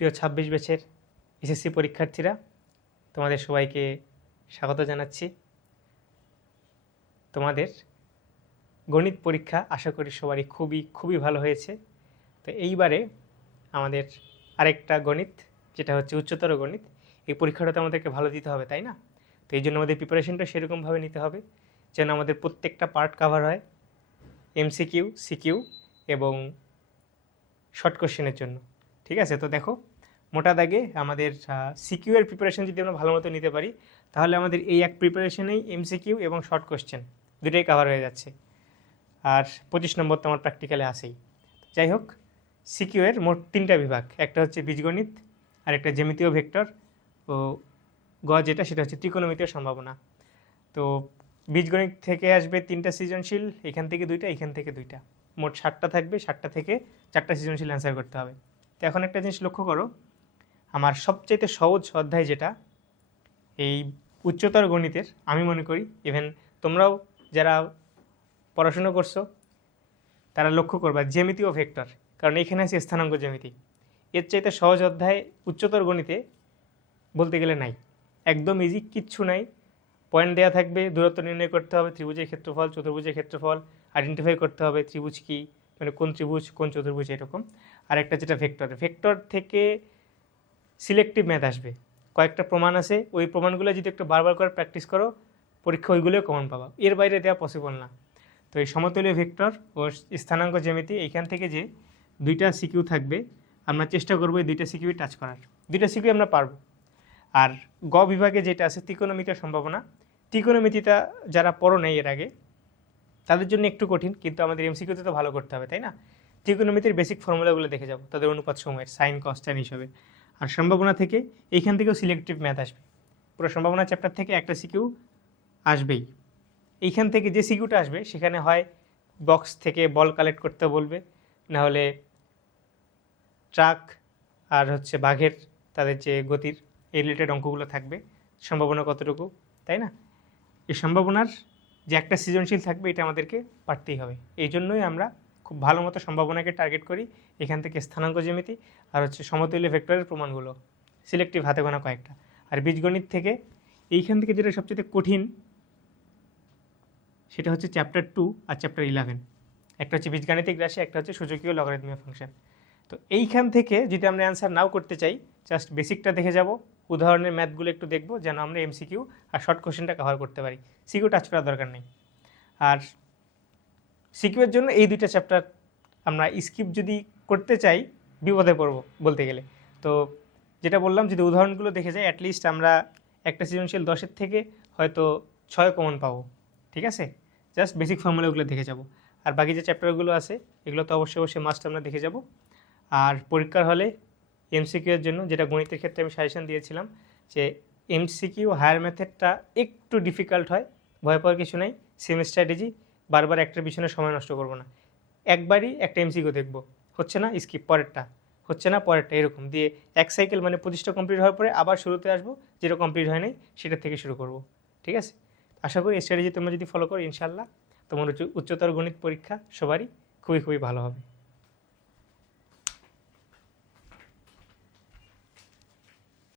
প্রিয় ২৬ ব্যাচের এসএসসি পরীক্ষার্থীরা, তোমাদের সবাইকে স্বাগত জানাচ্ছি। তোমাদের গণিত পরীক্ষা আশা করি সবারই খুবই ভালো হয়েছে। তো এইবারে আমাদের আরেকটা গণিত, যেটা হচ্ছে উচ্চতর গণিত, এই পরীক্ষাটা তো আমাদেরকে ভালো দিতে হবে, তাই না? তো এই জন্য আমাদের প্রিপারেশনটা সেরকমভাবে নিতে হবে যেন আমাদের প্রত্যেকটা পার্ট কাভার হয়, এমসিকিউ, সিকিউ এবং শর্ট কোশ্চেনের জন্য। ঠিক আছে? তো দেখো, মোটা দাগে আমাদের সিকিউ এর প্রিপারেশন যদি আমরা ভালো মতো নিতে পারি, তাহলে আমাদের এই এক প্রিপারেশনেই এমসিকিউ এবং শর্ট কোশ্চেন দুটোই কাভার হয়ে যাচ্ছে। আর 25 নম্বর তো আমার প্র্যাকটিক্যালে আসেই। যাই হোক, সিকিউ এর মোট 3টা বিভাগ, একটা হচ্ছে বীজগণিত, আর একটা জ্যামিতীয় ভেক্টর, ও যেটা সেটা হচ্ছে ত্রিকোণমিতীয় সম্ভাবনা। তো বীজগণিত থেকে আসবে 3টা সৃজনশীল, এখান থেকে 2টা, এখান থেকে 2টা, মোট 7টা থাকবে। 7টা থেকে 4টা সৃজনশীল অ্যান্সার করতে হবে। তো এখন একটা জিনিস লক্ষ্য করো, আমার সবচাইতে সহজ অধ্যায় যেটা এই উচ্চতর গণিতের, আমি মনে করি ইভেন তোমরাও যারা পড়াশুনো করছো তারা লক্ষ্য করবা, জ্যামিতি ও ভেক্টর, কারণ এখানে আছে স্থানাঙ্ক জ্যামিতি। এর চাইতে সহজ অধ্যায় উচ্চতর গণিতে বলতে গেলে নাই, একদম ইজি, কিচ্ছু নাই। পয়েন্ট দেওয়া থাকবে, দূরত্ব নির্ণয় করতে হবে, ত্রিভুজের ক্ষেত্রফল, চতুর্ভুজের ক্ষেত্রফল আইডেন্টিফাই করতে হবে, ত্রিভুজ কী, মানে কোন ত্রিভুজ কোন চতুর্ভুজ, এরকম। আর একটা যেটা ভেক্টর, ভেক্টর থেকে সিলেক্টিভ ম্যাথ আসবে, কয়েকটা প্রমাণ আছে, ওই প্রমাণগুলো যদি একটু বারবার করে প্র্যাকটিস করো, পরীক্ষা ওইগুলোও কমন পাবা, এর বাইরে দেওয়া পসিবল না। তো এই সমতলীয় ভেক্টর ও স্থানাঙ্ক জ্যামিতি, এইখান থেকে যে 2টা সিকিউ থাকবে, আমরা চেষ্টা করবো এই 2টা সিকিউ টাচ করার। 2টা সিকিউ আমরা পারবো। আর বিভাগে যেটা আছে ত্রিকোণমিতির সম্ভাবনা, ত্রিকোণমিতিটা যারা পড়ো নাই এর আগে তাদের জন্য একটু কঠিন, কিন্তু আমাদের এমসিকিউতে তো ভালো করতে হবে, তাই না? ত্রিকোণমিতির বেসিক ফর্মুলাগুলো দেখে যাব, তাদের অনুপাত সময়ের, সাইন কস ট্যান হিসাবে। আর সম্ভাবনা থেকে এইখান থেকেও সিলেক্টিভ ম্যাথ আসবে, পুরো সম্ভাবনা চ্যাপ্টার থেকে একটা সিকিউ আসবেই। এইখান থেকে যে সিকিউটা আসবে সেখানে হয় বক্স থেকে বল কালেক্ট করতে বলবে, না হলে ট্রাক আর হচ্ছে বাঘের তাদের যে গতির এই রিলেটেড অঙ্কগুলো থাকবে, সম্ভাবনা কতটুকু, তাই না? এই সম্ভাবনার যে একটা সৃজনশীল থাকবে, এটা আমাদেরকে পারতেই হবে। এই জন্যই আমরা খুব ভালো মতো সম্ভাবনাকে টার্গেট করি, এখান থেকে স্থানাঙ্ক জ্যামিতি আর হচ্ছে সমতুল্য ভেক্টরের প্রমাণগুলো, সিলেক্টিভ হাতে গোনা কয়েকটা। আর বীজগণিত থেকে এইখান থেকে যেটা সবচেয়ে কঠিন, সেটা হচ্ছে চ্যাপ্টার 2 আর চ্যাপ্টার 11। একটা হচ্ছে বীজগাণিতিক রাশি, একটা হচ্ছে সূচকীয় লগারিদমীয় ফাংশন। তো এইখান থেকে যদি আমরা অ্যান্সার নাও করতে চাই, জাস্ট বেসিকটা দেখে যাব, উদাহরণের ম্যাথগুলো একটু দেখবো, যেন আমরা এমসিকিউ আর শর্ট কোশ্চেনটা কভার করতে পারি। সিকিউ টাচ করার দরকার নেই। আর সিকিউর জন্য এই 2টা চ্যাপ্টার আমরা স্কিপ যদি করতে চাই, বিপদে পড়বো বলতে গেলে। তো যেটা বললাম, যদি উদাহরণগুলো দেখে যাই, অ্যাটলিস্ট আমরা একটা সৃজনশীল 10-এর থেকে হয়তো 6 কমন পাবো। ঠিক আছে? জাস্ট বেসিক ফর্মুলাগুলো দেখে যাব। আর বাকি যে চ্যাপ্টারগুলো আছে এগুলো তো অবশ্যই মাস্ট আমরা দেখে যাব। আর পরীক্ষার হলে এমসিকিউ এর জন্য, যেটা গণিতের ক্ষেত্রে আমি সাজেশন দিয়েছিলাম, যে এমসিকিউ হায়ার মেথডটা একটু ডিফিকাল্ট হয়, ভয় পাওয়ার কিছু নাই। সেম স্ট্র্যাটেজি, বারবার একটার পিছনে সময় নষ্ট করব না, একবারই একটা এমসিকিউ দেখব, হচ্ছে না স্কিপ, পরেরটা হচ্ছে না পরেরটা, এরকম দিয়ে এক সাইকেল, মানে 25টা কমপ্লিট হওয়ার পরে আবার শুরুতে আসবো, যেটা কমপ্লিট হয় নাই সেটা থেকে শুরু করব। ঠিক আছে? আশা করি এই স্ট্র্যাটেজি তোমরা যদি ফলো করো, ইনশাল্লাহ তোমার উচ্চতর গণিত পরীক্ষা সবারই খুবই ভালো হবে।